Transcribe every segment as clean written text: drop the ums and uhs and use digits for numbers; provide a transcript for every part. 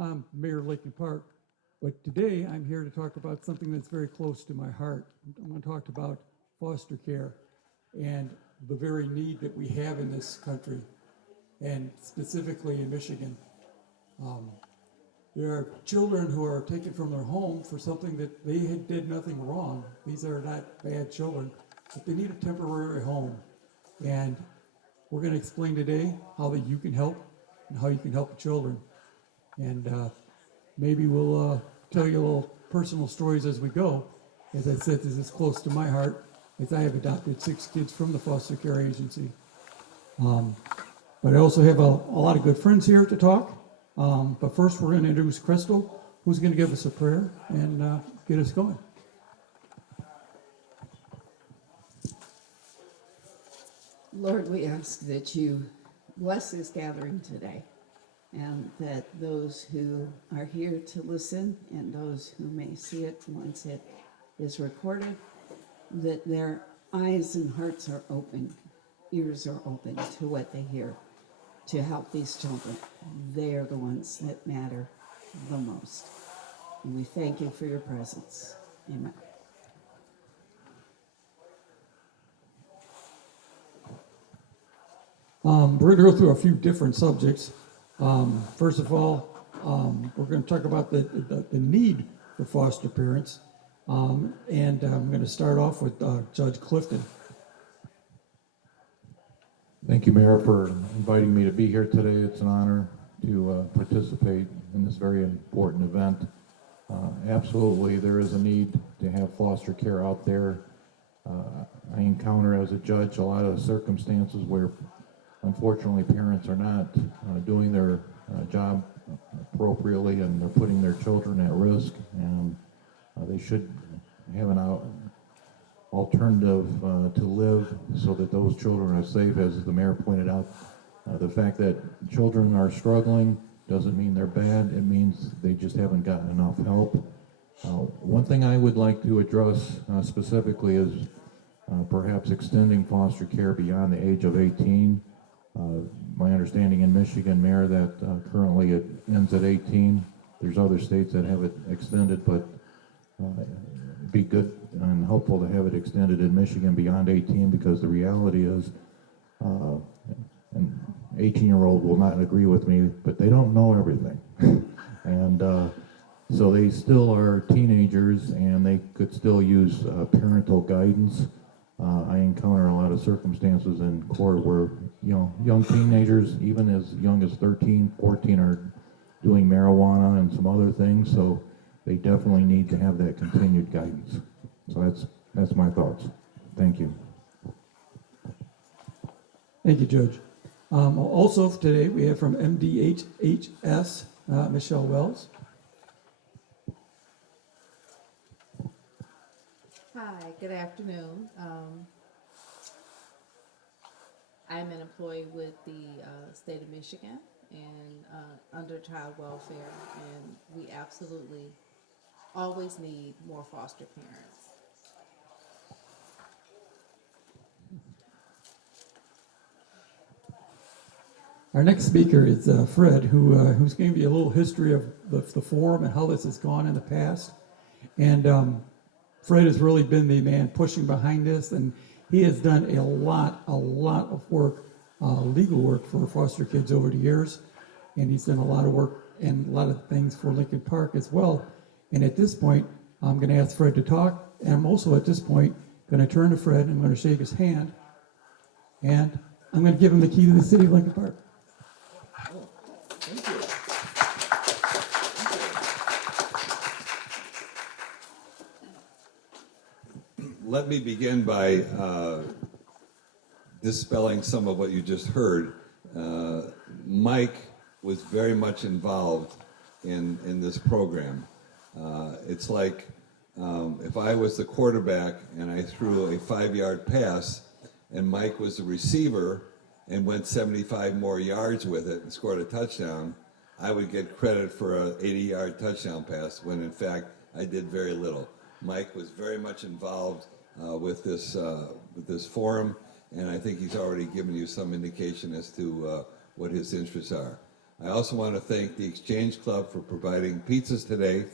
I'm Mayor of Lincoln Park, but today I'm here to talk about something that's very close to my heart. I'm going to talk about foster care and the very need that we have in this country, and specifically in Michigan. There are children who are taken from their home for something that they did nothing wrong. These are not bad children, but they need a temporary home. And we're going to explain today how that you can help and how you can help the children. And maybe we'll tell you a little personal stories as we go. As I said, this is close to my heart, as I have adopted 6 kids from the foster care agency. But I also have a lot of good friends here to talk. But first, we're going to introduce Crystal, who's going to give us a prayer and get us going. Lord, we ask that you bless this gathering today, and that those who are here to listen and those who may see it once it is recorded, that their eyes and hearts are open, ears are open to what they hear, to help these children. They are the ones that matter the most. And we thank you for your presence. Amen. We're going to go through a few different subjects. First of all, we're going to talk about the need for foster parents. And I'm going to start off with Judge Clifton. Thank you, Mayor, for inviting me to be here today. It's an honor to participate in this very important event. Absolutely, there is a need to have foster care out there. I encounter as a judge a lot of circumstances where, unfortunately, parents are not doing their job appropriately, and they're putting their children at risk, and they should have an alternative to live so that those children are safe. As the mayor pointed out, the fact that children are struggling doesn't mean they're bad. It means they just haven't gotten enough help. One thing I would like to address specifically is perhaps extending foster care beyond the age of 18. My understanding in Michigan, Mayor, that currently it ends at 18. There's other states that have it extended, but it'd be good and helpful to have it extended in Michigan beyond 18, because the reality is an 18-year-old will not agree with me, but they don't know everything. And so they still are teenagers, and they could still use parental guidance. I encounter a lot of circumstances in court where, young teenagers, even as young as 13, 14, are doing marijuana and some other things, so they definitely need to have that continued guidance. So that's my thoughts. Thank you. Thank you, Judge. Also today we have from MDHHS, Michelle Wells. Hi, good afternoon. I'm an employee with the state of Michigan and under child welfare, and we absolutely always need more foster parents. Our next speaker is Fred, who's going to give you a little history of the forum and how this has gone in the past. And Fred has really been the man pushing behind this, and he has done a lot of work, legal work for foster kids over the years. And he's done a lot of work and a lot of things for Lincoln Park as well. And at this point, I'm going to ask Fred to talk. And I'm also at this point going to turn to Fred. I'm going to shake his hand. And I'm going to give him the key to the city of Lincoln Park. Thank you. Let me begin by dispelling some of what you just heard. Mike was very much involved in this program. It's like if I was the quarterback and I threw a 5-yard pass and Mike was the receiver and went 75 more yards with it and scored a touchdown, I would get credit for an 80-yard touchdown pass when in fact I did very little. Mike was very much involved with this forum, and I think he's already given you some indication as to what his interests are. I also want to thank the Exchange Club for providing pizzas today.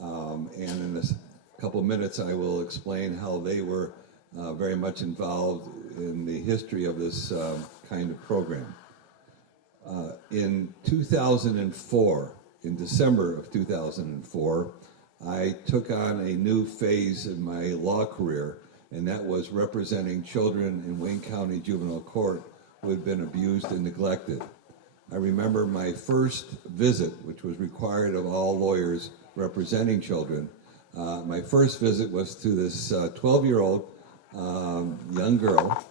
And in a couple of minutes, I will explain how they were very much involved in the history of this kind of program. In 2004, in December of 2004, I took on a new phase in my law career, and that was representing children in Wayne County Juvenile Court who had been abused and neglected. I remember my first visit, which was required of all lawyers representing children. My first visit was to this 12-year-old young girl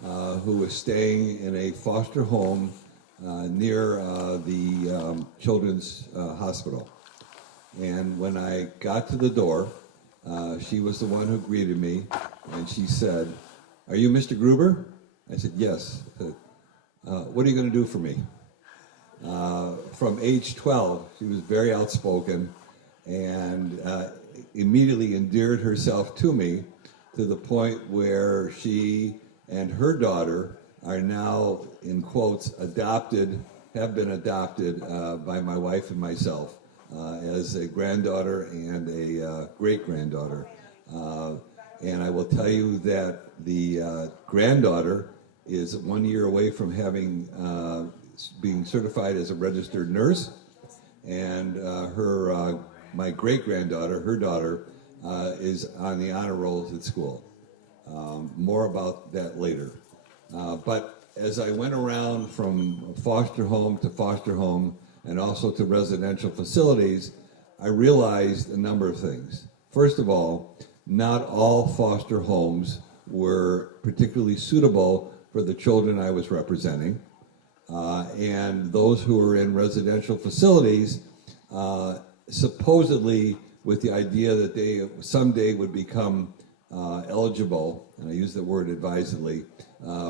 who was staying in a foster home near the Children's Hospital. And when I got to the door, she was the one who greeted me, and she said, "Are you Mr. Gruber?" I said, "Yes." I said, "What are you going to do for me?" From age 12, she was very outspoken and immediately endeared herself to me to the point where she and her daughter are now, in quotes, have been adopted by my wife and myself as a granddaughter and a great-granddaughter. And I will tell you that the granddaughter is 1 year away from being certified as a registered nurse, and my great-granddaughter, her daughter, is on the honor rolls at school. More about that later. But as I went around from foster home to foster home and also to residential facilities, I realized a number of things. First of all, not all foster homes were particularly suitable for the children I was representing. And those who were in residential facilities, supposedly with the idea that they someday would become eligible, and I use the word advisedly,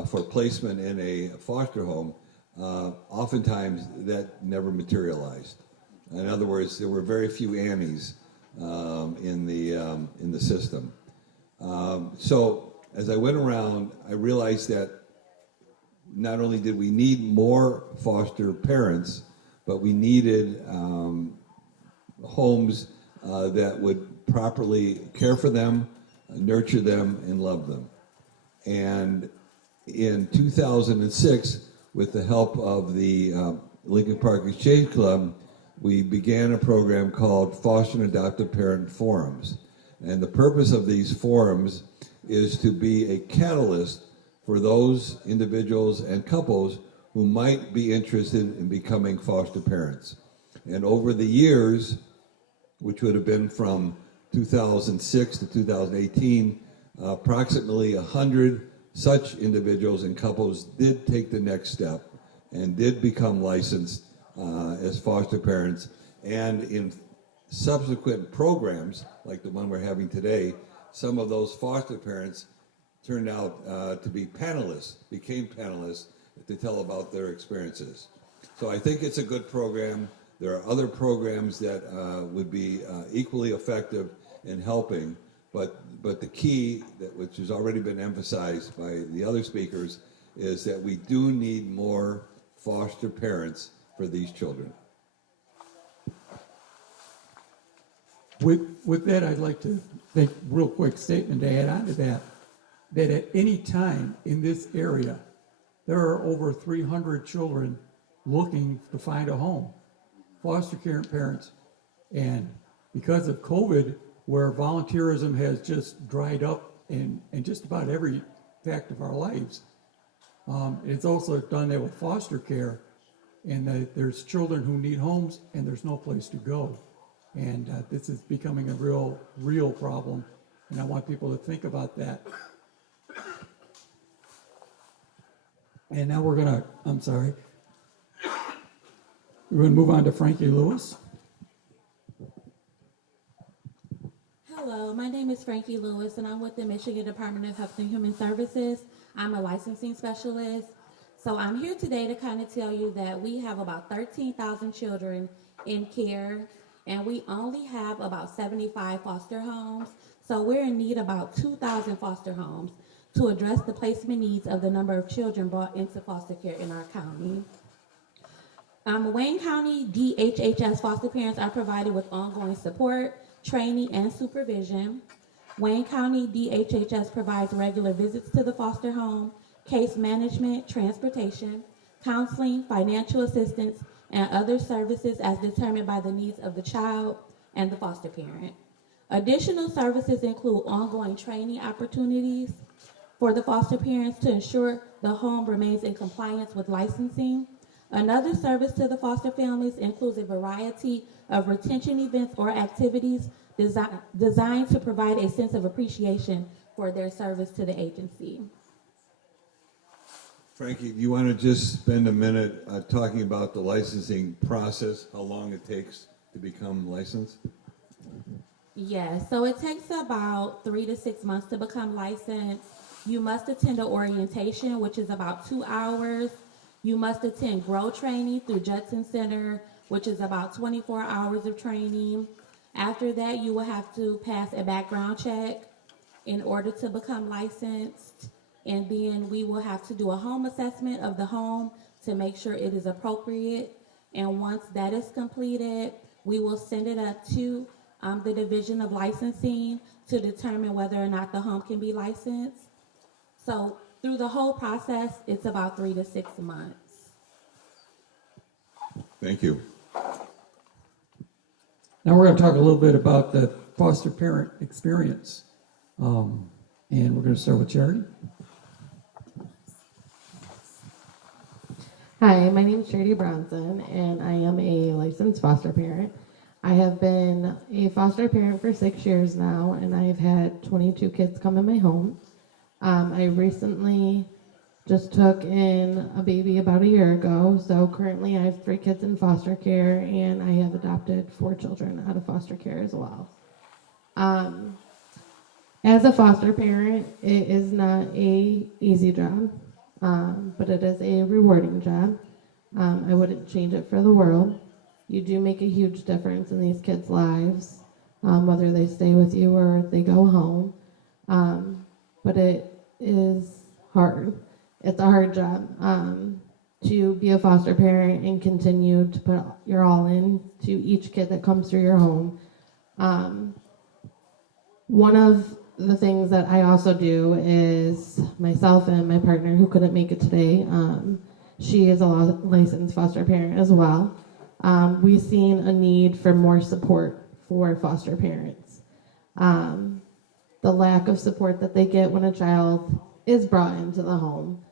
for placement in a foster home, oftentimes that never materialized. In other words, there were very few Annies in the system. So as I went around, I realized that not only did we need more foster parents, but we needed homes that would properly care for them, nurture them, and love them. And in 2006, with the help of the Lincoln Park Exchange Club, we began a program called Foster and Adoptive Parent Forums. And the purpose of these forums is to be a catalyst for those individuals and couples who might be interested in becoming foster parents. And over the years, which would have been from 2006 to 2018, approximately 100 such individuals and couples did take the next step and did become licensed as foster parents. And in subsequent programs, like the one we're having today, some of those foster parents turned out to be panelists, became panelists to tell about their experiences. So I think it's a good program. There are other programs that would be equally effective in helping, but the key, which has already been emphasized by the other speakers, is that we do need more foster parents for these children. With that, I'd like to make a real quick statement to add on to that at any time in this area, there are over 300 children looking to find a home, foster care parents. And because of COVID, where volunteerism has just dried up in just about every fact of our lives, it's also done that with foster care, and there's children who need homes and there's no place to go. And this is becoming a real problem, and I want people to think about that. And now we're gonna move on to Frankie Lewis. Hello, my name is Frankie Lewis, and I'm with the Michigan Department of Health and Human Services. I'm a licensing specialist. So I'm here today to kind of tell you that we have about 13,000 children in care, and we only have about 75 foster homes. So we're in need of about 2,000 foster homes to address the placement needs of the number of children brought into foster care in our county. Wayne County DHHS foster parents are provided with ongoing support, training, and supervision. Wayne County DHHS provides regular visits to the foster home, case management, transportation, counseling, financial assistance, and other services as determined by the needs of the child and the foster parent. Additional services include ongoing training opportunities for the foster parents to ensure the home remains in compliance with licensing. Another service to the foster families includes a variety of retention events or activities designed to provide a sense of appreciation for their service to the agency. Frankie, do you want to just spend a minute talking about the licensing process, how long it takes to become licensed? Yes, so it takes about 3 to 6 months to become licensed. You must attend an orientation, which is about 2 hours. You must attend GROW training through Judson Center, which is about 24 hours of training. After that, you will have to pass a background check in order to become licensed. And then we will have to do a home assessment of the home to make sure it is appropriate. And once that is completed, we will send it up to the Division of Licensing to determine whether or not the home can be licensed. So through the whole process, it's about 3 to 6 months. Thank you. Now we're going to talk a little bit about the foster parent experience. And we're going to start with Charity. Hi, my name is Charity Bronson, and I am a licensed foster parent. I have been a foster parent for 6 years now, and I've had 22 kids come in my home. I recently just took in a baby about a year ago, so currently I have 3 kids in foster care, and I have adopted 4 children out of foster care as well. As a foster parent, it is not an easy job, but it is a rewarding job. I wouldn't change it for the world. You do make a huge difference in these kids' lives, whether they stay with you or they go home. But it is hard. It's a hard job to be a foster parent and continue to put your all in to each kid that comes through your home. One of the things that I also do is myself and my partner, who couldn't make it today, she is a licensed foster parent as well. We've seen a need for more support for foster parents. The lack of support that they get when a child is brought into the home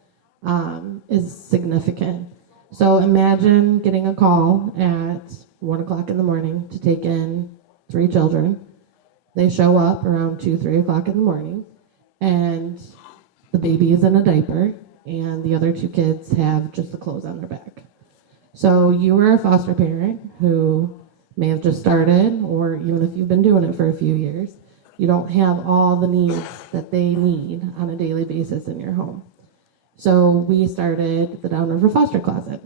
is significant. So imagine getting a call at 1 o'clock in the morning to take in 3 children. They show up around 2, 3 o'clock in the morning, and the baby is in a diaper, and the other 2 kids have just the clothes on their back. So you are a foster parent who may have just started, or even if you've been doing it for a few years, you don't have all the needs that they need on a daily basis in your home. So we started the Downriver Foster Closet.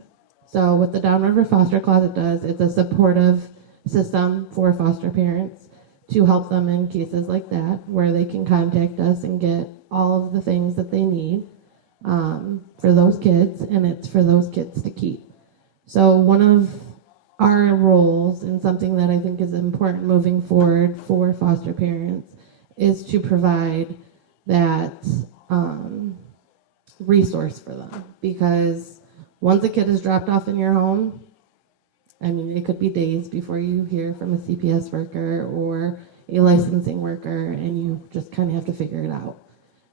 So what the Downriver Foster Closet does, it's a supportive system for foster parents to help them in cases like that, where they can contact us and get all of the things that they need for those kids, and it's for those kids to keep. So one of our roles, and something that I think is important moving forward for foster parents, is to provide that resource for them. Because once a kid is dropped off in your home, I mean, it could be days before you hear from a CPS worker or a licensing worker, and you just kind of have to figure it out.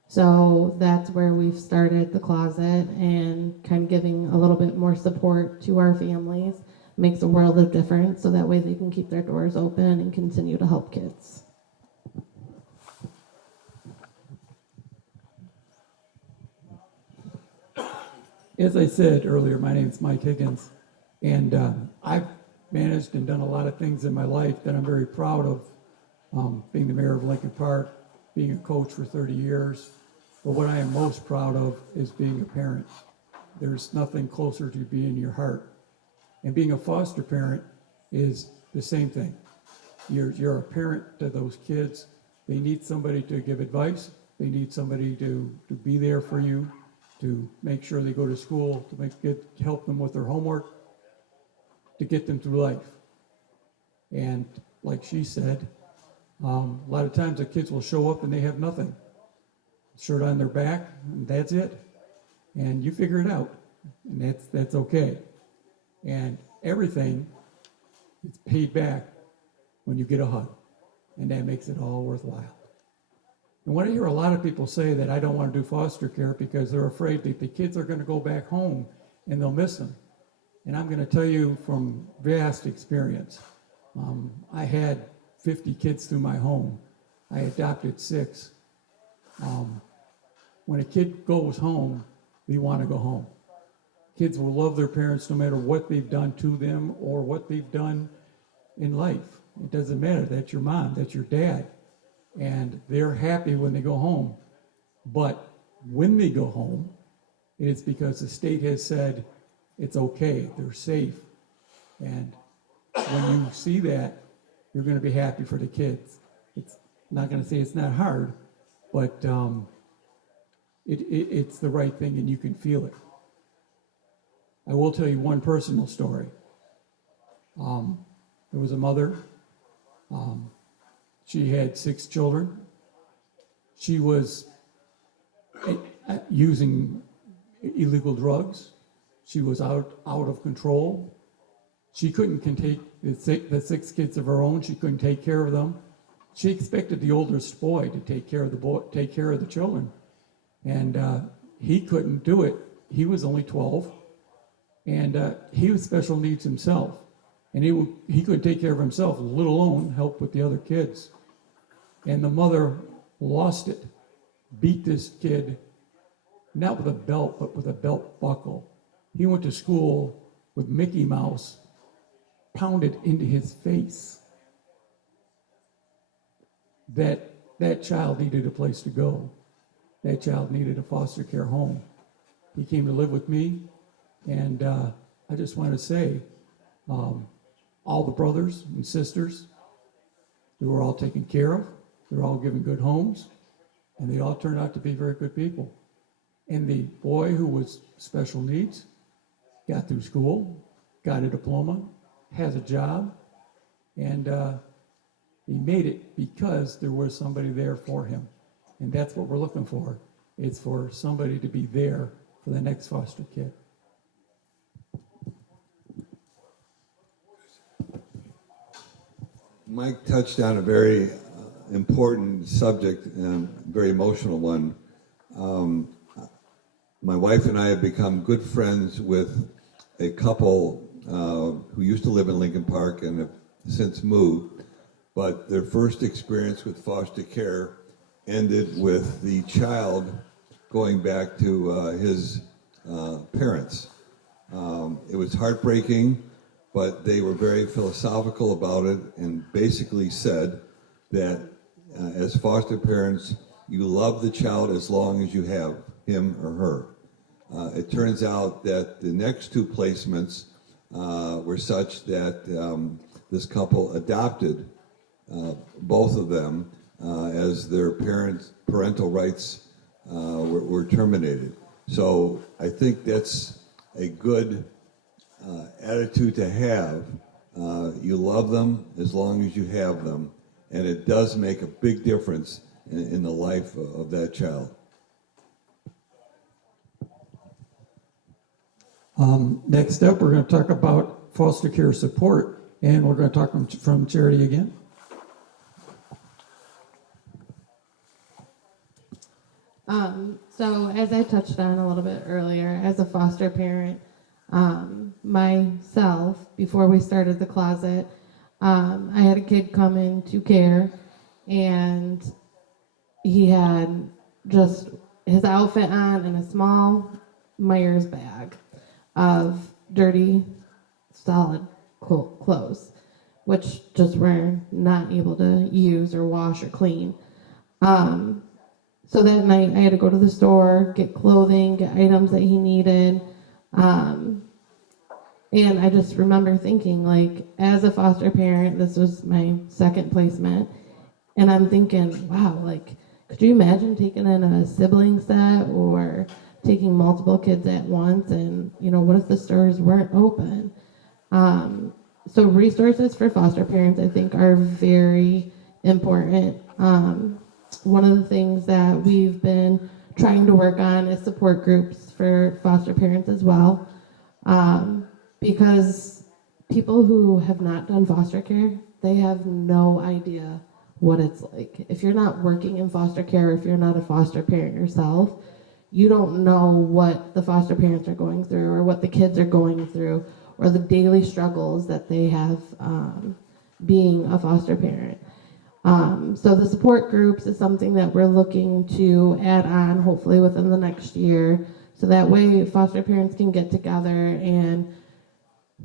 So that's where we've started the closet, and kind of giving a little bit more support to our families makes a world of difference, so that way they can keep their doors open and continue to help kids. As I said earlier, my name is Mike Higgins, and I've managed and done a lot of things in my life that I'm very proud of. Being the mayor of Lincoln Park, being a coach for 30 years. But what I am most proud of is being a parent. There's nothing closer to being your heart. And being a foster parent is the same thing. You're a parent to those kids. They need somebody to give advice. They need somebody to be there for you, to make sure they go to school, to help them with their homework. to get them through life. And like she said, a lot of times the kids will show up and they have nothing. Shirt on their back, and that's it. And you figure it out, and that's okay. And everything is paid back when you get a hug, and that makes it all worthwhile. And when I hear a lot of people say that I don't want to do foster care because they're afraid that the kids are going to go back home and they'll miss them. And I'm going to tell you from vast experience, I had 50 kids through my home. I adopted 6. When a kid goes home, they want to go home. Kids will love their parents no matter what they've done to them or what they've done in life. It doesn't matter. That's your mom. That's your dad. And they're happy when they go home. But when they go home, it's because the state has said it's okay. They're safe. And when you see that, you're going to be happy for the kids. It's not going to say it's not hard, but it's the right thing, and you can feel it. I will tell you one personal story. There was a mother. She had 6 children. She was using illegal drugs. She was out of control. She couldn't take the 6 kids of her own. She couldn't take care of them. She expected the oldest boy to take care of the children, and he couldn't do it. He was only 12, and he was special needs himself, and he couldn't take care of himself, let alone help with the other kids. And the mother lost it, beat this kid, not with a belt, but with a belt buckle. He went to school with Mickey Mouse pounded into his face. That child needed a place to go. That child needed a foster care home. He came to live with me, and I just want to say, all the brothers and sisters, they were all taken care of. They were all given good homes, and they all turned out to be very good people. And the boy who was special needs got through school, got a diploma, has a job, and he made it because there was somebody there for him. And that's what we're looking for. It's for somebody to be there for the next foster kid. Mike touched on a very important subject and very emotional one. My wife and I have become good friends with a couple who used to live in Lincoln Park and have since moved, but their first experience with foster care ended with the child going back to his parents. It was heartbreaking, but they were very philosophical about it and basically said that as foster parents, you love the child as long as you have him or her. It turns out that the next 2 placements were such that this couple adopted both of them as their parental rights were terminated. So I think that's a good attitude to have. You love them as long as you have them, and it does make a big difference in the life of that child. Next up, we're going to talk about foster care support, and we're going to talk from Charity again. So as I touched on a little bit earlier, as a foster parent, myself, before we started the closet, I had a kid come into care, and he had just his outfit on and a small Myers bag of dirty, solid clothes, which just were not able to use or wash or clean. So that night I had to go to the store, get clothing, get items that he needed. And I just remember thinking, like, as a foster parent, this was my second placement. And I'm thinking, wow, like, could you imagine taking in a sibling set or taking multiple kids at once? And, what if the stores weren't open? So resources for foster parents, I think, are very important. One of the things that we've been trying to work on is support groups for foster parents as well, because people who have not done foster care, they have no idea what it's like. If you're not working in foster care, if you're not a foster parent yourself, you don't know what the foster parents are going through or what the kids are going through or the daily struggles that they have being a foster parent. So the support groups is something that we're looking to add on hopefully within the next year, so that way foster parents can get together and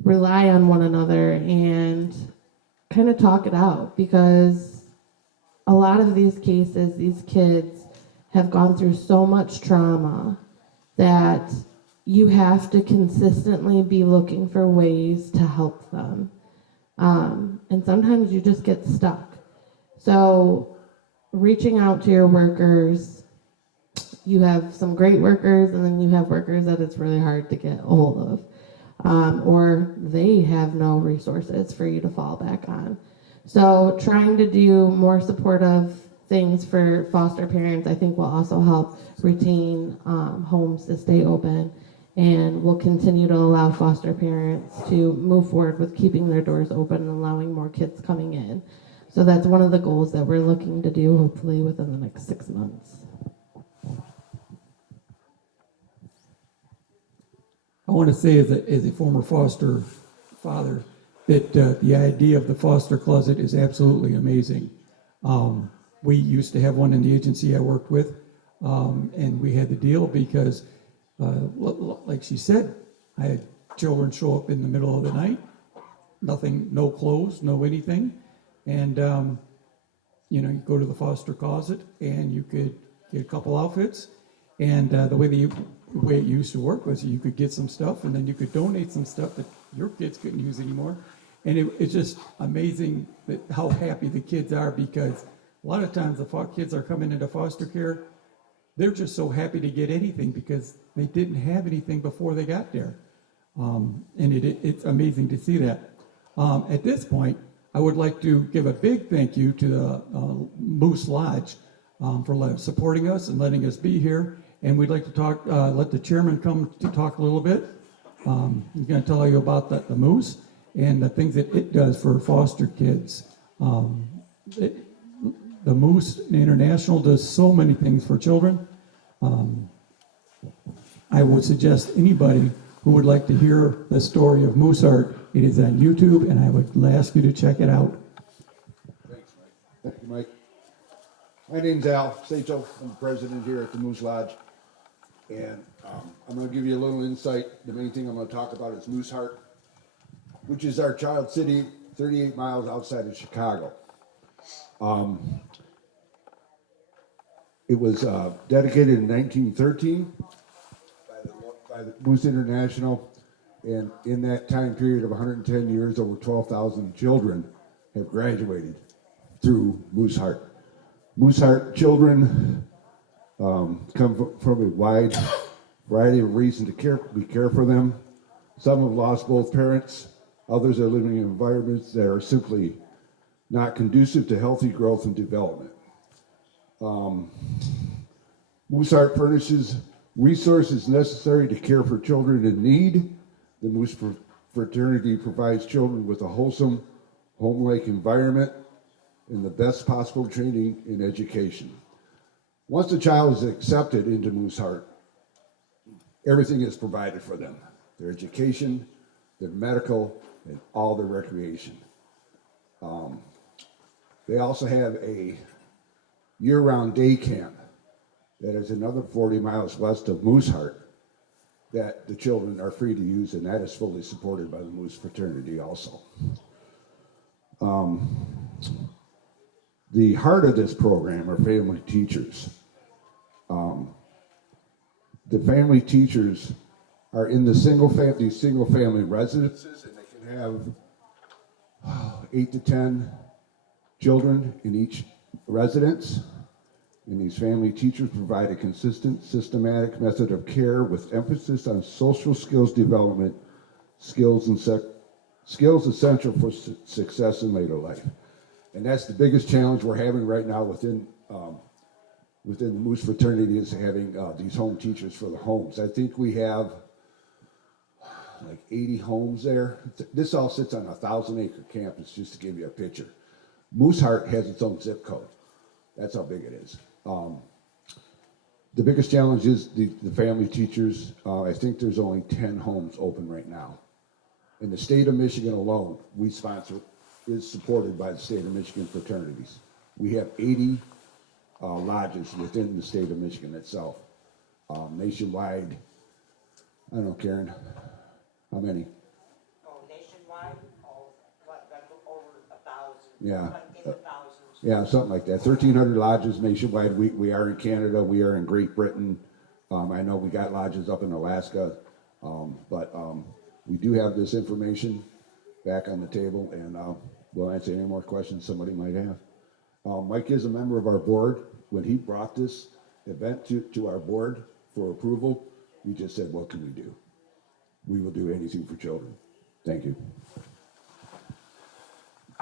rely on one another and kind of talk it out, because a lot of these cases, these kids have gone through so much trauma that you have to consistently be looking for ways to help them. And sometimes you just get stuck. So reaching out to your workers, you have some great workers and then you have workers that it's really hard to get a hold of, or they have no resources for you to fall back on. So trying to do more supportive things for foster parents, I think, will also help retain homes to stay open, and will continue to allow foster parents to move forward with keeping their doors open and allowing more kids coming in. So that's one of the goals that we're looking to do hopefully within the next 6 months. I want to say as a former foster father that the idea of the foster closet is absolutely amazing. We used to have one in the agency I worked with, and we had the deal because, like she said, I had children show up in the middle of the night, nothing, no clothes, no anything, and you go to the foster closet and you could get a couple outfits, and the way it used to work was you could get some stuff and then you could donate some stuff that your kids couldn't use anymore, and it's just amazing that how happy the kids are, because a lot of times the kids are coming into foster care, they're just so happy to get anything because they didn't have anything before they got there. And it's amazing to see that. At this point, I would like to give a big thank you to the Moose Lodge for supporting us and letting us be here. And we'd like to let the chairman come to talk a little bit. He's going to tell you about the Moose and the things that it does for foster kids. The Moose International does so many things for children. I would suggest anybody who would like to hear the story of Moose Art, it is on YouTube, and I would ask you to check it out. Thanks, Mike. Thank you, Mike. My name's Al Sato. I'm the president here at the Moose Lodge. And I'm going to give you a little insight. The main thing I'm going to talk about is Moose Heart, which is our child city 38 miles outside of Chicago. It was dedicated in 1913 by the Moose International, and in that time period of 110 years, over 12,000 children have graduated through Moose Heart. Moose Heart children come from a wide variety of reasons we care for them. Some have lost both parents. Others are living in environments that are simply not conducive to healthy growth and development. Moose Heart furnishes resources necessary to care for children in need. The Moose Fraternity provides children with a wholesome, home-like environment and the best possible training and education. Once a child is accepted into Moose Heart, everything is provided for them: their education, their medical, and all their recreation. They also have a year-round day camp that is another 40 miles west of Moose Heart that the children are free to use, and that is fully supported by the Moose Fraternity also. The heart of this program are family teachers. The family teachers are in the single family residences, and they can have 8 to 10 children in each residence. And these family teachers provide a consistent, systematic method of care with emphasis on social skills development, skills and Skills essential for success in later life. And that's the biggest challenge we're having right now within the Moose fraternity, is having these home teachers for the homes. I think we have like 80 homes there. This all sits on a 1,000-acre campus, just to give you a picture. Mooseheart has its own zip code. That's how big it is. The biggest challenge is the family teachers. I think there's only 10 homes open right now. In the state of Michigan alone, we sponsor, is supported by the state of Michigan fraternities. We have 80 lodges within the state of Michigan itself. Nationwide, I don't know, Karen, how many? Oh, nationwide, over 1,000. Yeah. Like in the thousands. Yeah, something like that. 1,300 lodges nationwide. We are in Canada. We are in Great Britain. I know we got lodges up in Alaska. But we do have this information back on the table, and we'll answer any more questions somebody might have. Mike is a member of our board. When he brought this event to our board for approval, we just said, what can we do? We will do anything for children. Thank you.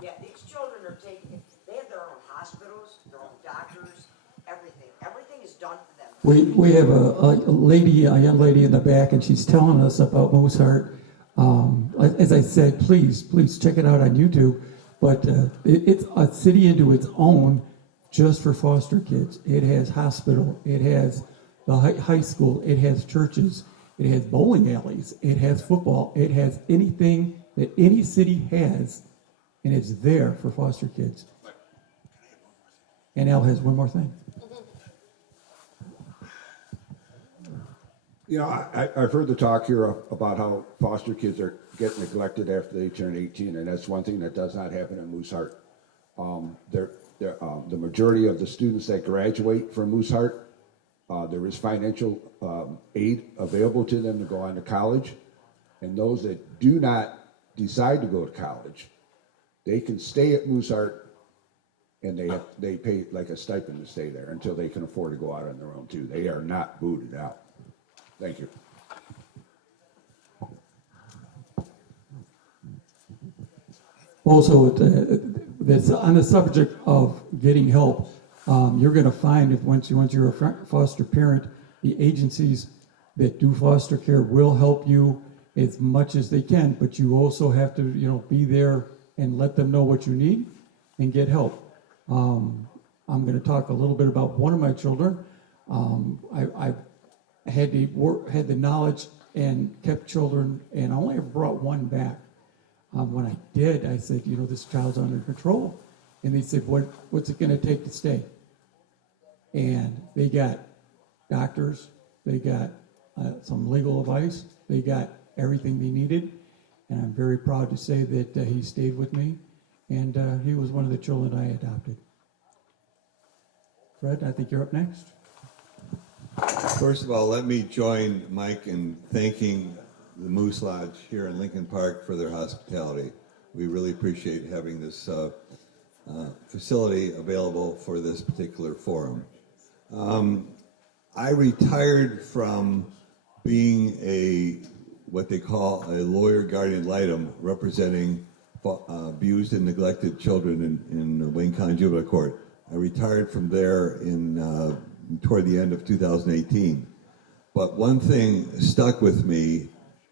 Yeah, these children are taking, they have their own hospitals, their own doctors, everything. Everything is done for them. We have a young lady in the back, and she's telling us about Mooseheart. As I said, please check it out on YouTube. But it's a city into its own just for foster kids. It has hospital, it has the high school, it has churches, it has bowling alleys, it has football, it has anything that any city has, and it's there for foster kids. And Al has one more thing. You know, I've heard the talk here about how foster kids are get neglected after they turn 18, and that's one thing that does not happen in Mooseheart. The majority of the students that graduate from Mooseheart, there is financial aid available to them to go on to college, and those that do not decide to go to college, they can stay at Mooseheart, and they pay like a stipend to stay there until they can afford to go out on their own too. They are not booted out. Thank you. Also, that's on the subject of getting help. You're going to find if once you're a foster parent, the agencies that do foster care will help you as much as they can. But you also have to, be there and let them know what you need and get help. I'm going to talk a little bit about one of my children. I had the knowledge and kept children, and I only ever brought one back. When I did, I said, this child's under control. And they said, what's it going to take to stay? And they got doctors, they got some legal advice, they got everything they needed. And I'm very proud to say that he stayed with me, and he was one of the children I adopted. Fred, I think you're up next. First of all, let me join Mike in thanking the Moose Lodge here in Lincoln Park for their hospitality. We really appreciate having this facility available for this particular forum. I retired from being what they call a lawyer guardian litem representing abused and neglected children in Wayne County Juvenile Court. I retired from there toward the end of 2018. But one thing stuck with me,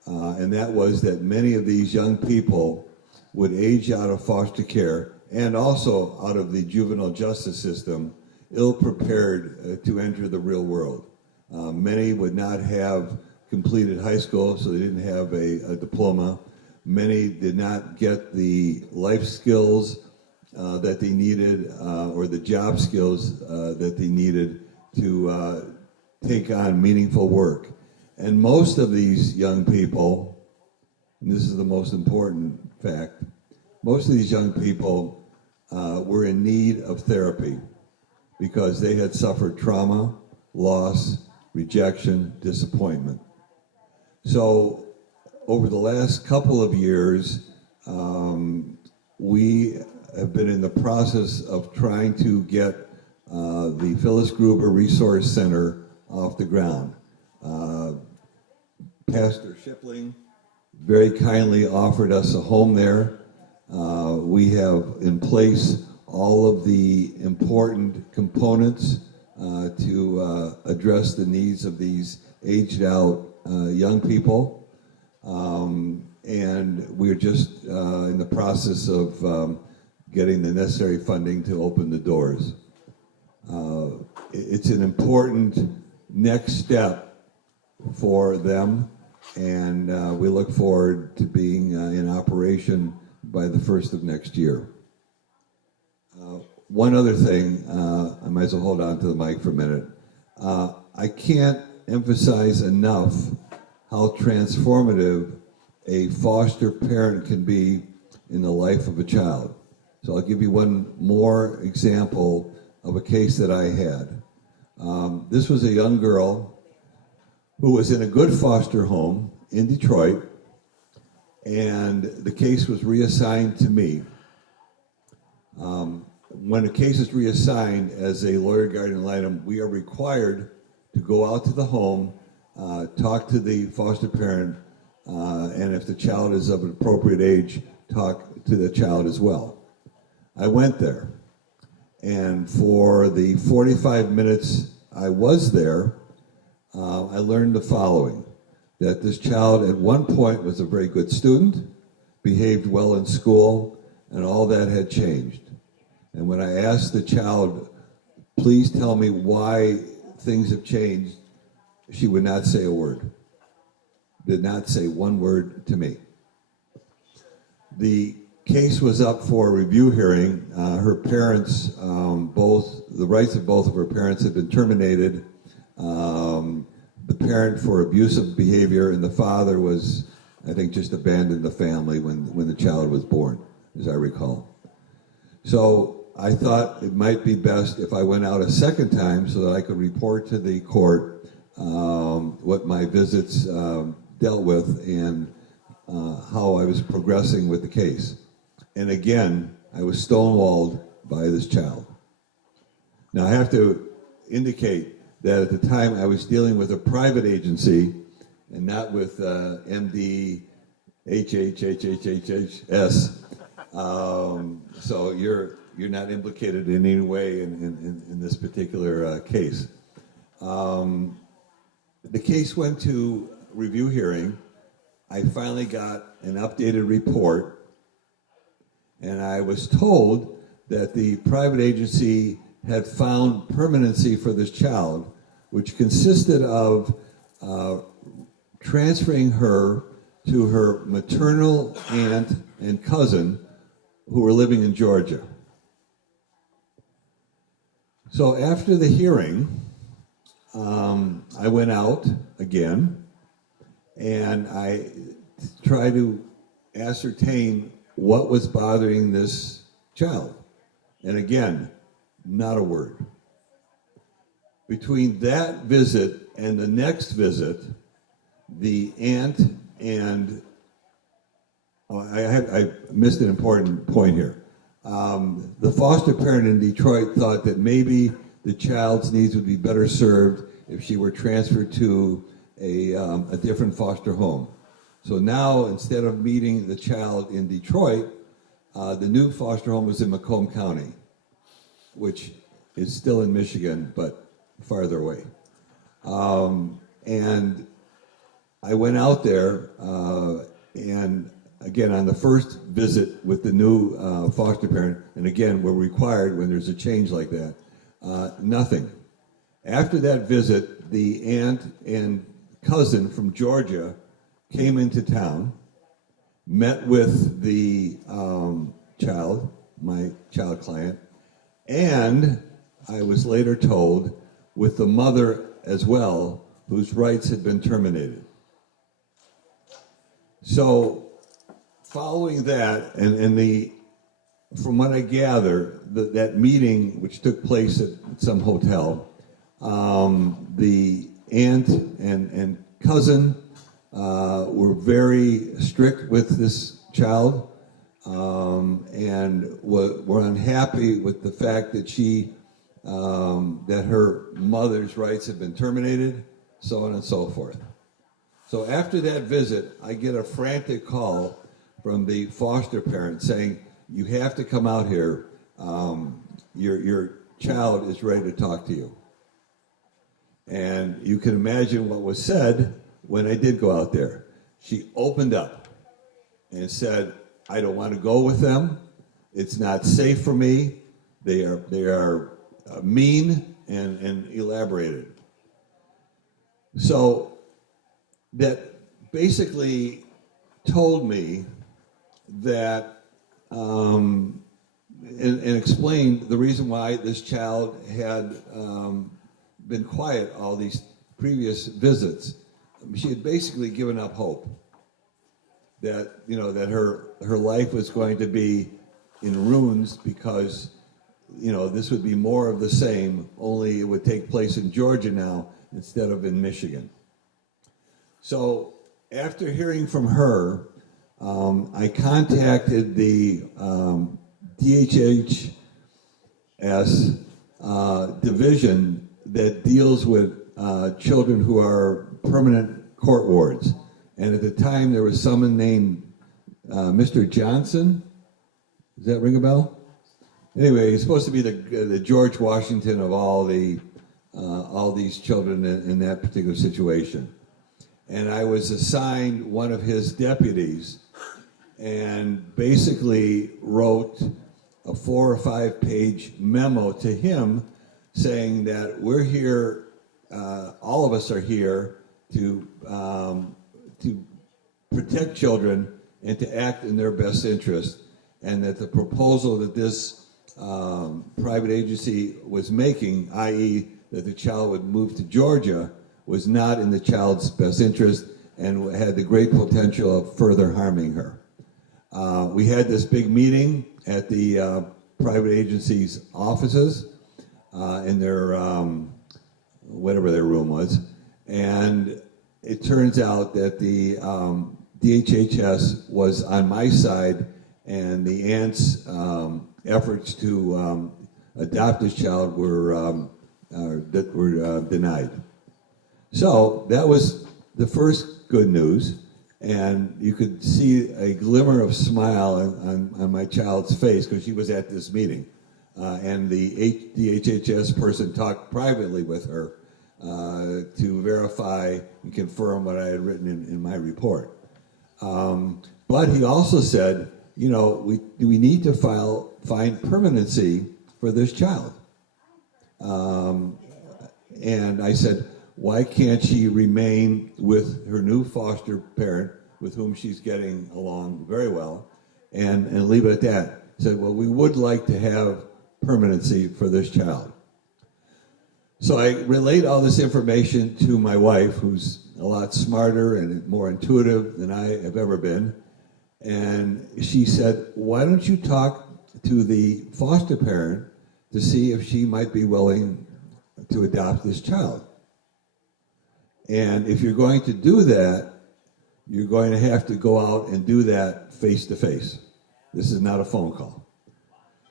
and that was that many of these young people would age out of foster care and also out of the juvenile justice system ill-prepared to enter the real world. Many would not have completed high school, so they didn't have a diploma. Many did not get the life skills that they needed or the job skills that they needed to take on meaningful work. And most of these young people, and this is the most important fact, most of these young people were in need of therapy because they had suffered trauma, loss, rejection, disappointment. So over the last couple of years, we have been in the process of trying to get the Phyllis Gruber Resource Center off the ground. Pastor Shipling very kindly offered us a home there. We have in place all of the important components to address the needs of these aged out young people. And we're just in the process of getting the necessary funding to open the doors. It's an important next step for them, and we look forward to being in operation by the 1st of next year. One other thing, I might as well hold on to the mic for a minute. I can't emphasize enough how transformative a foster parent can be in the life of a child. So I'll give you one more example of a case that I had. This was a young girl who was in a good foster home in Detroit, and the case was reassigned to me. When a case is reassigned as a lawyer guardian ad litem, we are required to go out to the home, talk to the foster parent, and if the child is of an appropriate age, talk to the child as well. I went there, and for the 45 minutes I was there, I learned the following: that this child at one point was a very good student, behaved well in school, and all that had changed. And when I asked the child, please tell me why things have changed, she would not say a word. Did not say one word to me. The case was up for a review hearing. Her parents, the rights of both of her parents had been terminated. The parent for abusive behavior, and the father was, I think, just abandoned the family when the child was born, as I recall. So I thought it might be best if I went out a second time so that I could report to the court what my visits dealt with and how I was progressing with the case. And again, I was stonewalled by this child. Now I have to indicate that at the time I was dealing with a private agency and not with MD HHHHHS. So you're not implicated in any way in this particular case. The case went to review hearing. I finally got an updated report, and I was told that the private agency had found permanency for this child, which consisted of transferring her to her maternal aunt and cousin who were living in Georgia. So after the hearing, I went out again, and I tried to ascertain what was bothering this child. And again, not a word. Between that visit and the next visit, the aunt and I missed an important point here. The foster parent in Detroit thought that maybe the child's needs would be better served if she were transferred to a different foster home. So now, instead of meeting the child in Detroit, the new foster home was in Macomb County, which is still in Michigan, but farther away. And I went out there, and again, on the first visit with the new foster parent, and again, we're required when there's a change like that, nothing. After that visit, the aunt and cousin from Georgia came into town, met with the child, my child client, and I was later told with the mother as well, whose rights had been terminated. So following that, and from what I gather, that meeting which took place at some hotel, the aunt and cousin were very strict with this child, and were unhappy with the fact that that her mother's rights had been terminated, so on and so forth. So after that visit, I get a frantic call from the foster parent saying, "You have to come out here. Your child is ready to talk to you." And you can imagine what was said when I did go out there. She opened up and said, "I don't want to go with them. It's not safe for me. They are mean and elaborated." So that basically told me that and explained the reason why this child had been quiet all these previous visits. She had basically given up hope that that her life was going to be in ruins because this would be more of the same, only it would take place in Georgia now instead of in Michigan. So after hearing from her, I contacted the DHHS division that deals with children who are permanent court wards. And at the time, there was someone named Mr. Johnson. Does that ring a bell? Anyway, he's supposed to be the George Washington of all these children in that particular situation. And I was assigned one of his deputies and basically wrote a 4 or 5 page memo to him saying that we're here, all of us are here to protect children and to act in their best interest, and that the proposal that this private agency was making, i.e. that the child would move to Georgia, was not in the child's best interest and had the great potential of further harming her. We had this big meeting at the private agency's offices in their, whatever their room was, and it turns out that the DHHS was on my side, and the aunt's efforts to adopt this child were denied. So that was the first good news, and you could see a glimmer of smile on my child's face because she was at this meeting. And the DHHS person talked privately with her to verify and confirm what I had written in my report. But he also said, we need to find permanency for this child. And I said, why can't she remain with her new foster parent, with whom she's getting along very well, and leave it at that? He said, well, we would like to have permanency for this child. So I relayed all this information to my wife, who's a lot smarter and more intuitive than I have ever been. And she said, why don't you talk to the foster parent to see if she might be willing to adopt this child? And if you're going to do that, you're going to have to go out and do that face to face. This is not a phone call.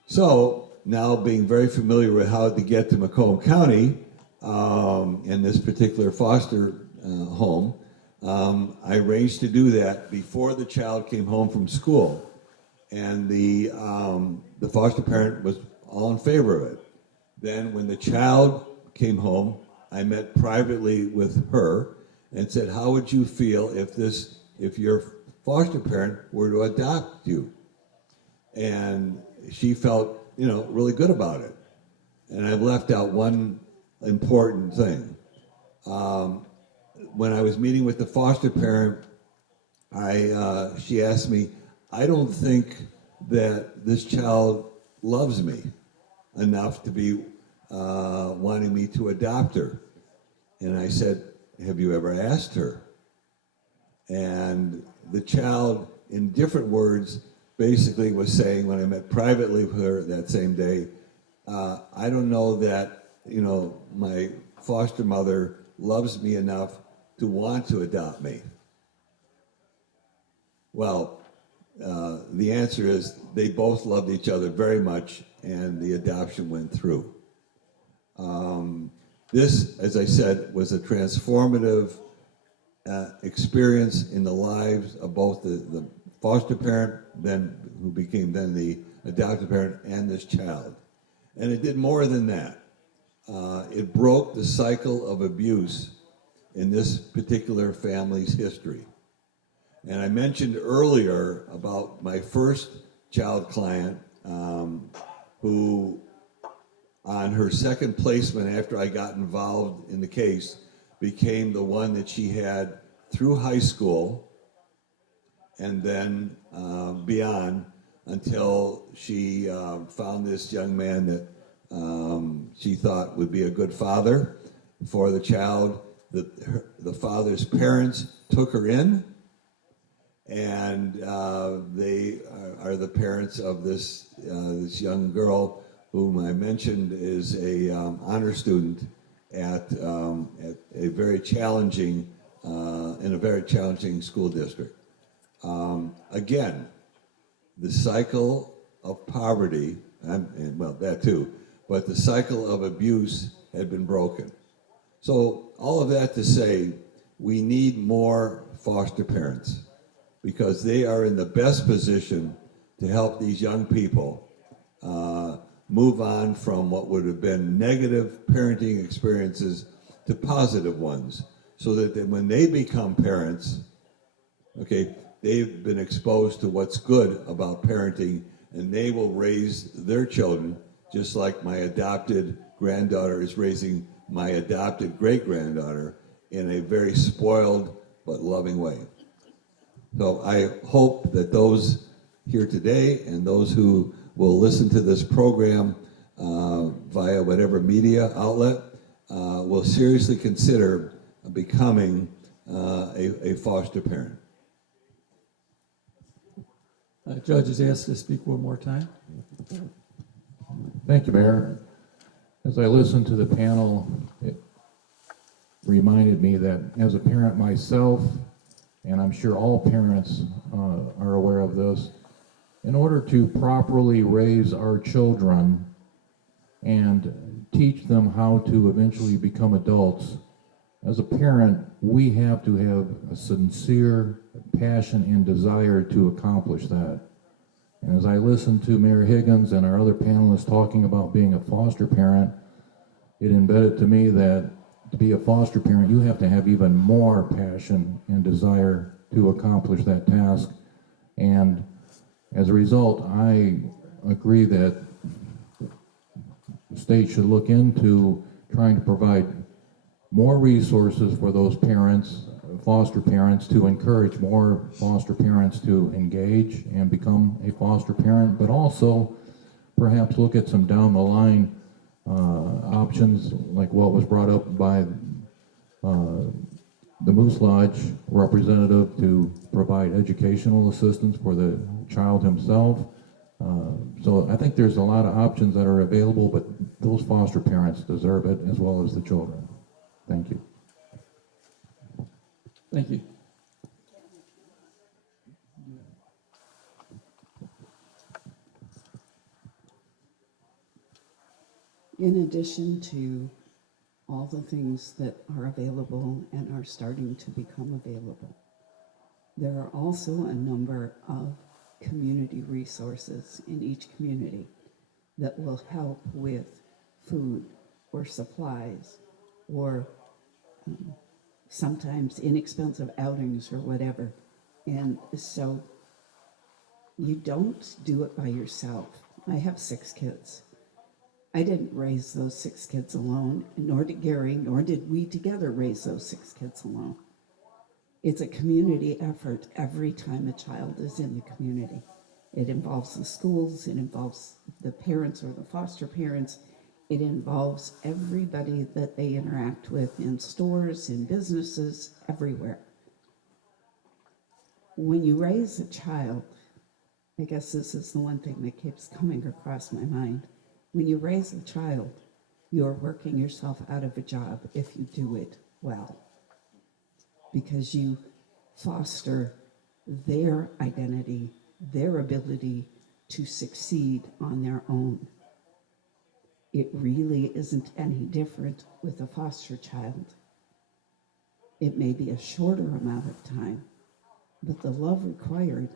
So now, being very familiar with how to get to Macomb County in this particular foster home, I arranged to do that before the child came home from school. And the foster parent was all in favor of it. Then when the child came home, I met privately with her and said, how would you feel if your foster parent were to adopt you? And she felt, really good about it. And I've left out one important thing. When I was meeting with the foster parent, she asked me, I don't think that this child loves me enough to be wanting me to adopt her. And I said, have you ever asked her? And the child, in different words, basically was saying, when I met privately with her that same day, I don't know that, my foster mother loves me enough to want to adopt me. Well, the answer is they both loved each other very much, and the adoption went through. This, as I said, was a transformative experience in the lives of both the foster parent, then who became then the adoptive parent, and this child. And it did more than that. It broke the cycle of abuse in this particular family's history. And I mentioned earlier about my first child client who, on her second placement after I got involved in the case, became the one that she had through high school and then beyond, until she found this young man that she thought would be a good father for the child. The father's parents took her in, and they are the parents of this young girl whom I mentioned is a honor student at a very challenging in a very challenging school district. Again, the cycle of poverty, and well, that too, but the cycle of abuse had been broken. So all of that to say, we need more foster parents because they are in the best position to help these young people move on from what would have been negative parenting experiences to positive ones, so that when they become parents, okay, they've been exposed to what's good about parenting, and they will raise their children just like my adopted granddaughter is raising my adopted great-granddaughter in a very spoiled but loving way. So I hope that those here today and those who will listen to this program via whatever media outlet will seriously consider becoming a foster parent. Judge is asked to speak one more time. Thank you, Mayor. As I listened to the panel, it reminded me that as a parent myself, and I'm sure all parents are aware of this, in order to properly raise our children and teach them how to eventually become adults, as a parent, we have to have a sincere passion and desire to accomplish that. And as I listened to Mayor Higgins and our other panelists talking about being a foster parent, it embedded to me that to be a foster parent, you have to have even more passion and desire to accomplish that task. And as a result, I agree that the state should look into trying to provide more resources for those parents, foster parents, to encourage more foster parents to engage and become a foster parent, but also perhaps look at some down the line options like what was brought up by the Moose Lodge representative to provide educational assistance for the child himself. So I think there's a lot of options that are available, but those foster parents deserve it as well as the children. Thank you. Thank you. In addition to all the things that are available and are starting to become available, there are also a number of community resources in each community that will help with food or supplies or sometimes inexpensive outings or whatever. And so you don't do it by yourself. I have 6 kids. I didn't raise those 6 kids alone, nor did Gary, nor did we together raise those 6 kids alone. It's a community effort every time a child is in the community. It involves the schools, it involves the parents or the foster parents, it involves everybody that they interact with in stores, in businesses, everywhere. When you raise a child, I guess this is the one thing that keeps coming across my mind. When you raise a child, you're working yourself out of a job if you do it well, because you foster their identity, their ability to succeed on their own. It really isn't any different with a foster child. It may be a shorter amount of time, but the love required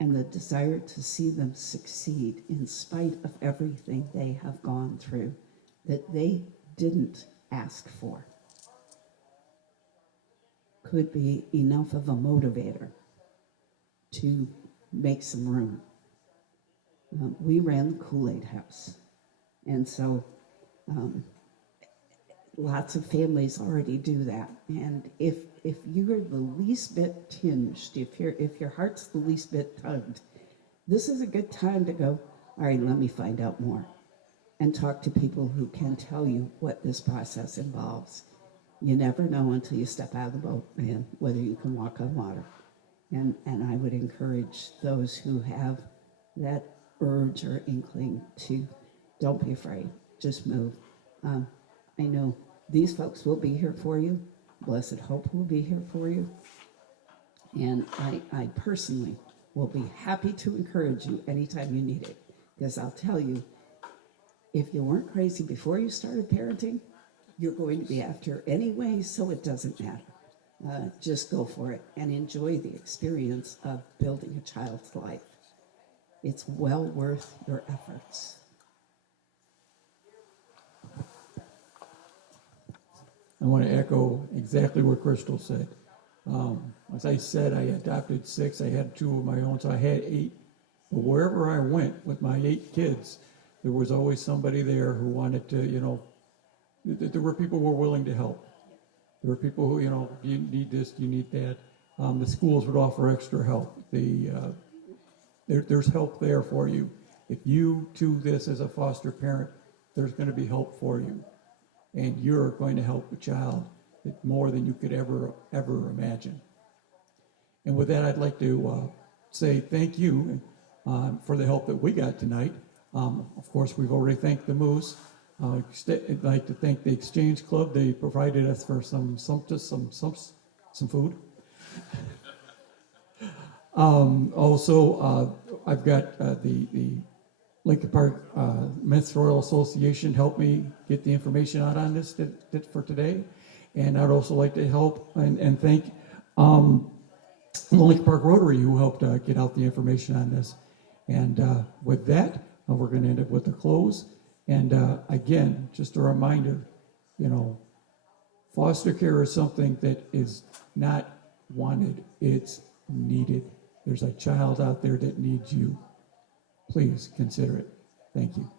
and the desire to see them succeed in spite of everything they have gone through that they didn't ask for could be enough of a motivator to make some room. We ran the Kool-Aid House, and so lots of families already do that. And if you're the least bit tinged, if your heart's the least bit tugged, this is a good time to go, all right, let me find out more, and talk to people who can tell you what this process involves. You never know until you step out of the boat, man, whether you can walk on water. And I would encourage those who have that urge or inkling to don't be afraid, just move. I know these folks will be here for you. Blessed Hope will be here for you. And I personally will be happy to encourage you anytime you need it. Because I'll tell you, if you weren't crazy before you started parenting, you're going to be after anyway, so it doesn't matter. Just go for it and enjoy the experience of building a child's life. It's well worth your efforts. I want to echo exactly what Crystal said. As I said, I adopted 6. I had 2 of my own, so I had 8. But wherever I went with my 8 kids, there was always somebody there who wanted to, there were people who were willing to help. There were people who, you need this, you need that. The schools would offer extra help. There's help there for you. If you do this as a foster parent, there's going to be help for you. And you're going to help a child more than you could ever imagine. And with that, I'd like to say thank you for the help that we got tonight. Of course, we've already thanked the Moose. I'd like to thank the Exchange Club. They provided us for some food. Also, I've got the Lincoln Park Men's-Royal Association helped me get the information out on this for today. And I'd also like to help and thank the Lincoln Park Rotary who helped get out the information on this. And with that, we're going to end up with a close. And again, just a reminder, foster care is something that is not wanted, it's needed. There's a child out there that needs you. Please consider it. Thank you.